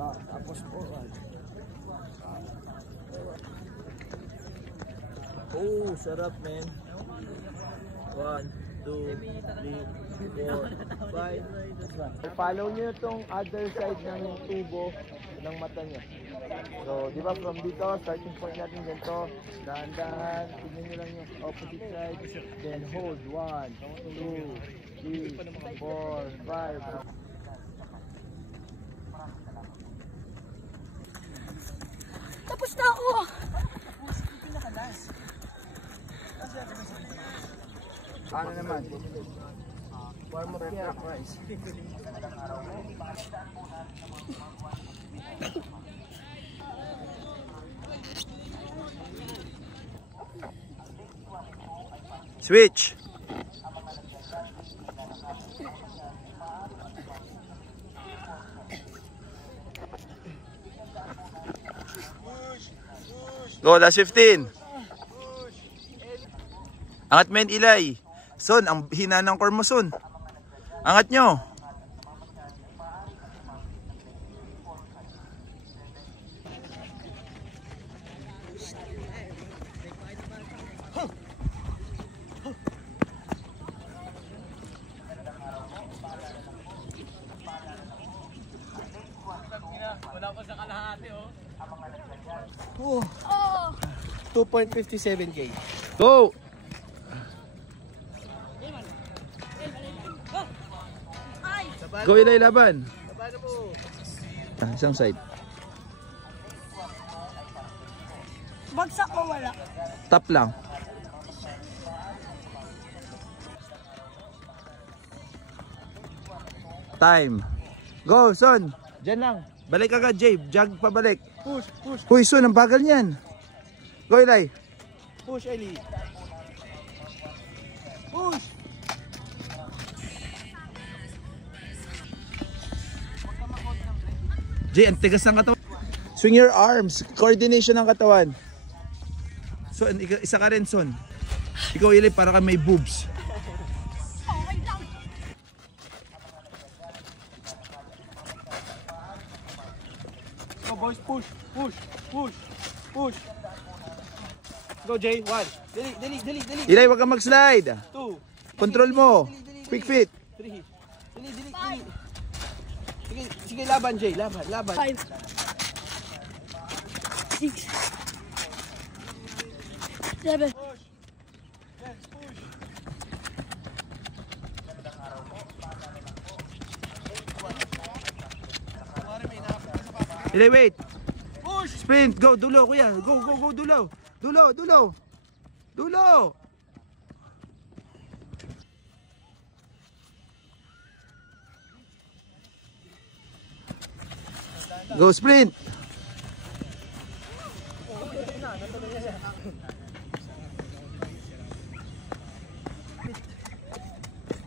Tapos forward. Oh, sarap, man. 1, 2, 3, 4, 5. Follow nyo itong other side ng tubo ng mata nyo. So, di ba from dito, starting point natin ganito, dahan-dahan, tignan nyo lang yung opposite side, then hold, 1, 2, 3, 4, 5. Tapos na ako! Ano naman? Warm up niya, guys. Switch! Go, last 15. Angat men, Ilay. Son, ang hina ng core mo, Son. Angat nyo. Wala ko sa kalahati, oh. 2.57K. Go! Go, Ilay, laban. Isang side. Bagsak ko wala. Tap lang. Time. Go, Son. Diyan lang. Balik agad, Jabe. Jog pabalik. Push, push, Uy, Son, ang bagal niyan. Go, Ilay. push, Eli. Push! Jay, ang tigas ng katawan. Swing your arms. Coordination ng katawan. So, isa ka rin, Son. Ikaw, Ilay, para ka may boobs. Go, boys, push, push, push, push. Go, Jay. 1. Dali, dali, dali, dali. Ilay, wag kang mag-slide. 2. Control mo. Quick fit. 3. Dali, dali, dali. Sige, sige, laban, Jay. Laban, laban. 5 6 7 Push. Yes, push. Ilay, wait. Push! Sprint. Go, dulo, kuya. Go, go, go, dulo. Dulo, dulo. Dulo. Go, sprint.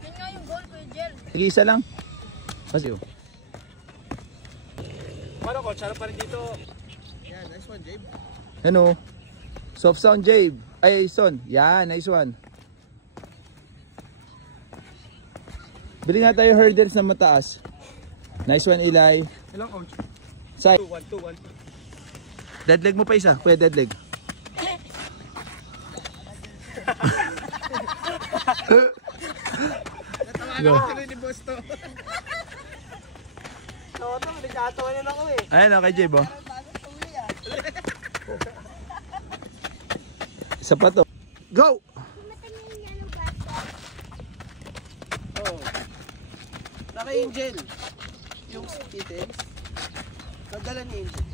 Yan nga yung goal ko yung gel. Nag-iisa lang. Kasi, oh. Paano, coach? Sarap pa rin dito. Yeah, nice one, Jabe. Ano? Soft sound, Jabe. Ay, Son. Yan, nice one. Bili nga tayo hurdles na mataas. Nice one, Ilay. Hello, coach. Side. 2, 1, 2, 1. Dead leg mo pa isa. Kuya, dead leg. Go. Ni boss to. Toto, nagkatawa na ako eh. Ayan, okay, Jabe, oh. Isa pa to. Go! Oh. Naka-angel. Yung items. Nadala ni Angel.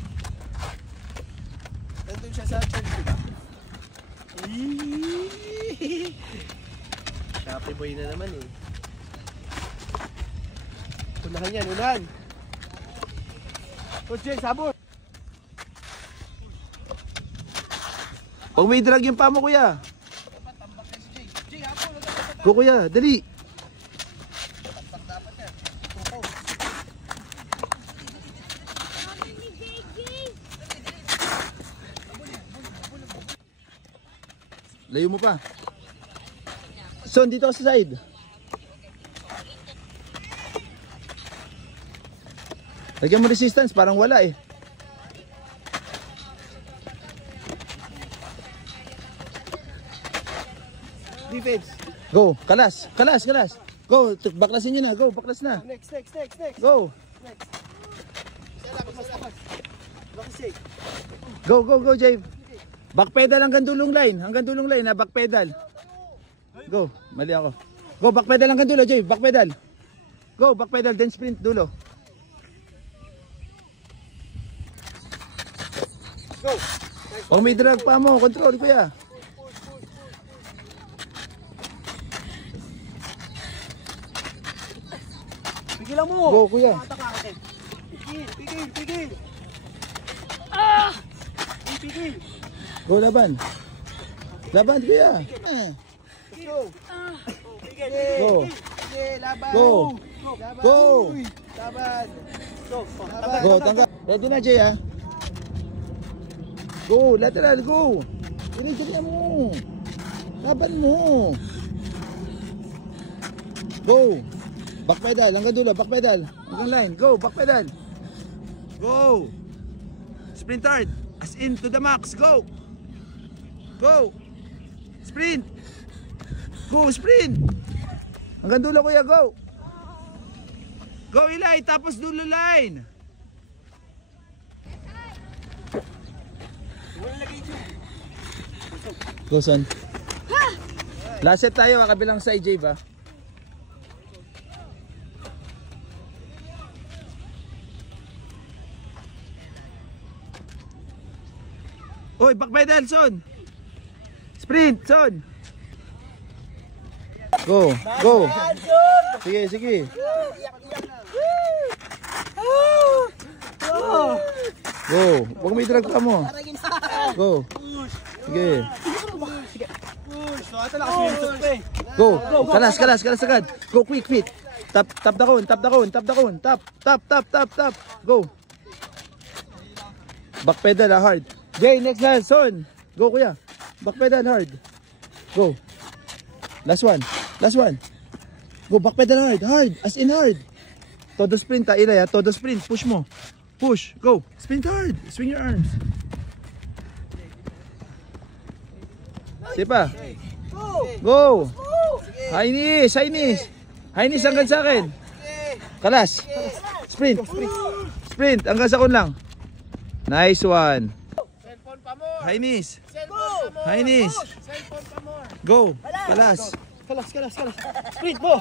Nandun siya sa church, diba? Happy boy na naman eh. Unahan yan, unahan. Coach Jay, sabon. Huwag may drag yung paa mo, kuya. Go, kuya. Dali. Layo mo pa. Son, dito ka sa side. Lagyan mo resistance, parang wala eh. Defense. Go, kalas. Go, baklasin nyo na. Go, baklas na. Next. Go. Bakisig. Go, Jay. Backpedal hanggang dulong line. Ha, backpedal. Go, mali ako. Go, backpedal hanggang dulo, Jay. Backpedal. Go, backpedal, then sprint, dulo. Go. Pag may drag pa mo, control, kuya. Pigilan mo. Go, kuya. Pigil. Pigil. Go, laban. Laban, kuya. Let's go. Pigil. Go. Pigil, laban. Go. Laban. Go. Uy, laban. Go. Go, tangga. Ready na, Jay, ha? Go, lateral, go. Dili mo. Laban mo. Go. Backpedal, hanggang dulo, backpedal. Hanggang line, go, backpedal. Go. Sprint hard. As in to the max, go. Go. Sprint. Go, sprint. Hanggang dulo, kuya, go. Go, Eli, tapos dulo line. Go, son. Last set tayo, kabilang sa IJ ba? Oy, backpedal, son. Sprint, son. Go. Sige. Go. Huwag may drag pa mo. Go. Sige. Go. Kalas agad. Go, quick. Tap the cone. Tap. Go. Backpedal hard. Jay, next na, son. Go, kuya. Backpedal hard. Go. Last one. Go, backpedal hard. As in hard. Todo sprint, Ilay, ha. Todo sprint. Push mo. Push. Go. Sprint hard. Swing your arms. Sipa. Go. Highness. Highness hanggang sa akin. Kalas. Sprint. Hanggang sa kun lang. Nice one. Highness. Go. Kalas. Sprint mo.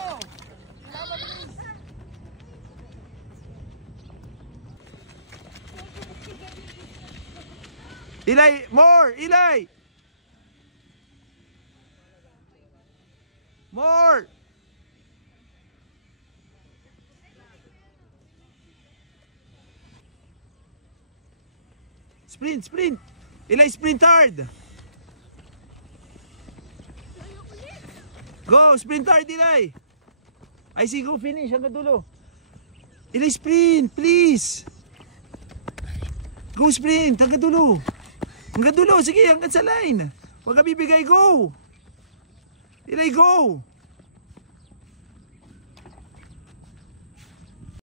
Eli, more. More. Sprint. Eli, sprint hard. Go, sprint hard, Eli. I see, go finish hanggang dulo. Eli, sprint, please. Go sprint, hanggang dulo. Sige, hanggang sa line. Huwag ka bibigay, go. Eli, go.